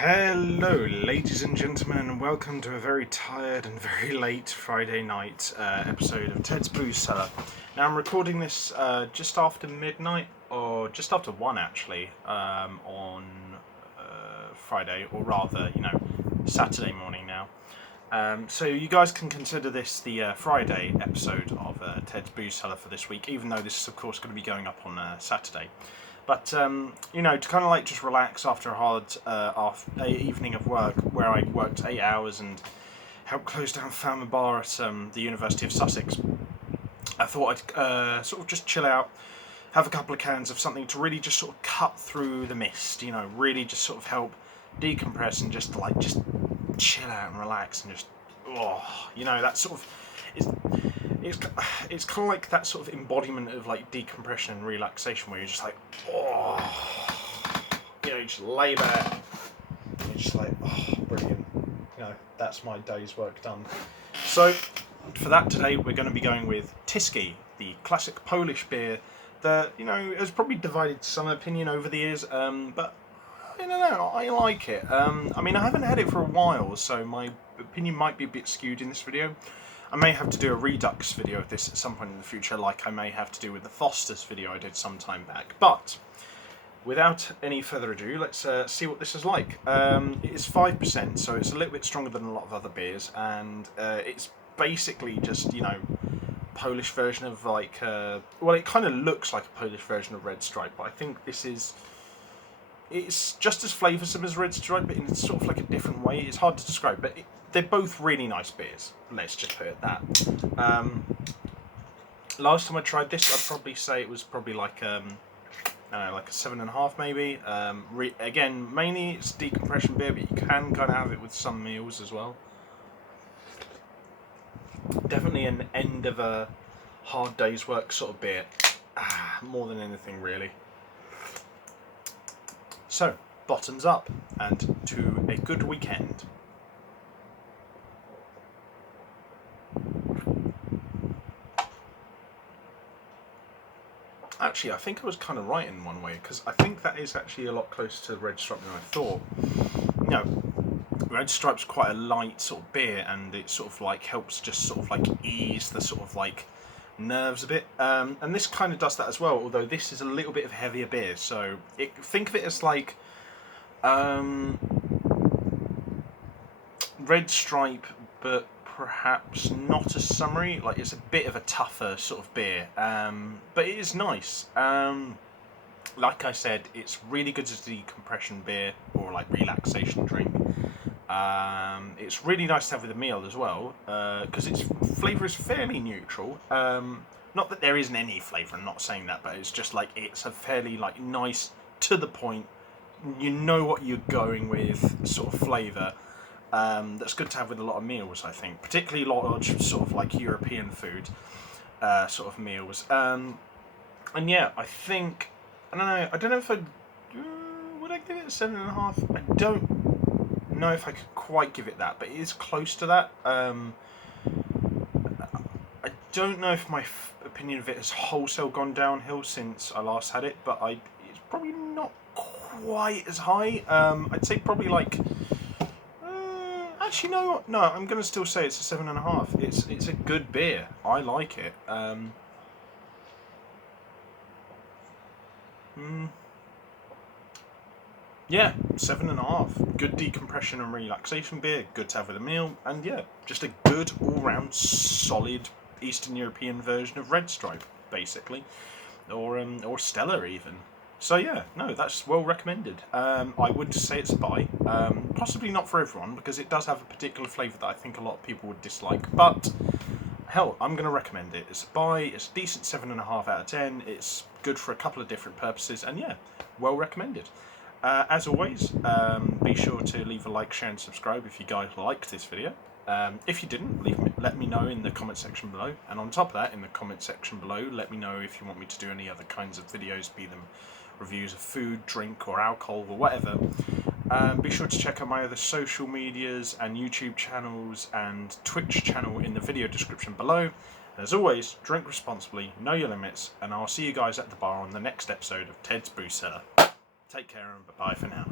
Hello, ladies and gentlemen, and welcome to a very tired and very late Friday night episode of Ted's Booze Cellar. Now, I'm recording this just after midnight, or just after 1 actually, on Friday, or rather, Saturday morning now. So you guys can consider this the Friday episode of Ted's Booze Cellar for this week, even though this is, of course, going to be going up on Saturday. But, to kind of like just relax after a hard evening of work, where I worked 8 hours and helped close down Falmouth Bar at the University of Sussex, I thought I'd sort of just chill out, have a couple of cans of something to really just sort of cut through the mist, really just sort of help decompress and just chill out and relax and just, that sort of... It's kind of like that sort of embodiment of like decompression and relaxation where you're just like, you just lay back and you're just like, brilliant. That's my day's work done. So for that today, we're going to be going with Tyskie, the classic Polish beer that, has probably divided some opinion over the years, but I don't know, I like it. I haven't had it for a while, so my opinion might be a bit skewed in this video. I may have to do a Redux video of this at some point in the future, like I may have to do with the Foster's video I did some time back. But without any further ado, let's see what this is like. It is 5%, so it's a little bit stronger than a lot of other beers, and it's basically just, Polish version of like, it kind of looks like a Polish version of Red Stripe, but I think it's just as flavoursome as Red Stripe, but in sort of like a different way. It's hard to describe, but they're both really nice beers. Let's just put it that. Last time I tried this, I'd probably say it was probably like like a 7.5 maybe. Again, mainly it's decompression beer, but you can kind of have it with some meals as well. Definitely an end of a hard day's work sort of beer, more than anything really. So, bottoms up, and to a good weekend. Actually, I think I was kind of right in one way, because I think that is actually a lot closer to Red Stripe than I thought. Red Stripe's quite a light sort of beer, and it sort of like helps just sort of like ease the sort of like nerves a bit. And this kind of does that as well, although this is a little bit of heavier beer, so think of it as like Red Stripe, but perhaps not as summery. Like, it's a bit of a tougher sort of beer, but it is nice. Like I said, it's really good as a decompression beer or like relaxation drink. It's really nice to have with a meal as well, because its flavour is fairly neutral. Not that there isn't any flavour, I'm not saying that, but it's just like it's a fairly like nice, to the point, you know what you're going with sort of flavour. That's good to have with a lot of meals, I think, particularly large sort of like European food sort of meals. And yeah, I think, I don't know if would I give it a 7.5? I don't know if I could quite give it that, but it is close to that. I don't know if my opinion of it has wholesale gone downhill since I last had it, but it's probably not quite as high. I'd say probably like... Actually, no, I'm going to still say it's a 7.5. It's a good beer. I like it. Yeah, 7.5. Good decompression and relaxation beer. Good to have with a meal. And yeah, just a good all-round solid Eastern European version of Red Stripe, basically. Or Cellar even. So yeah, no, that's well recommended. I would say it's a buy. Possibly not for everyone, because it does have a particular flavour that I think a lot of people would dislike. But hell, I'm going to recommend it. It's a buy. It's a decent 7.5 out of 10. It's good for a couple of different purposes, and yeah, well recommended. As always, be sure to leave a like, share, and subscribe if you guys liked this video. If you didn't, let me know in the comment section below. And on top of that, in the comment section below, let me know if you want me to do any other kinds of videos, be them reviews of food, drink, or alcohol, or whatever. Be sure to check out my other social medias and YouTube channels and Twitch channel in the video description below. And as always, drink responsibly, know your limits, and I'll see you guys at the bar on the next episode of Ted's Booze Cellar. Take care and bye for now.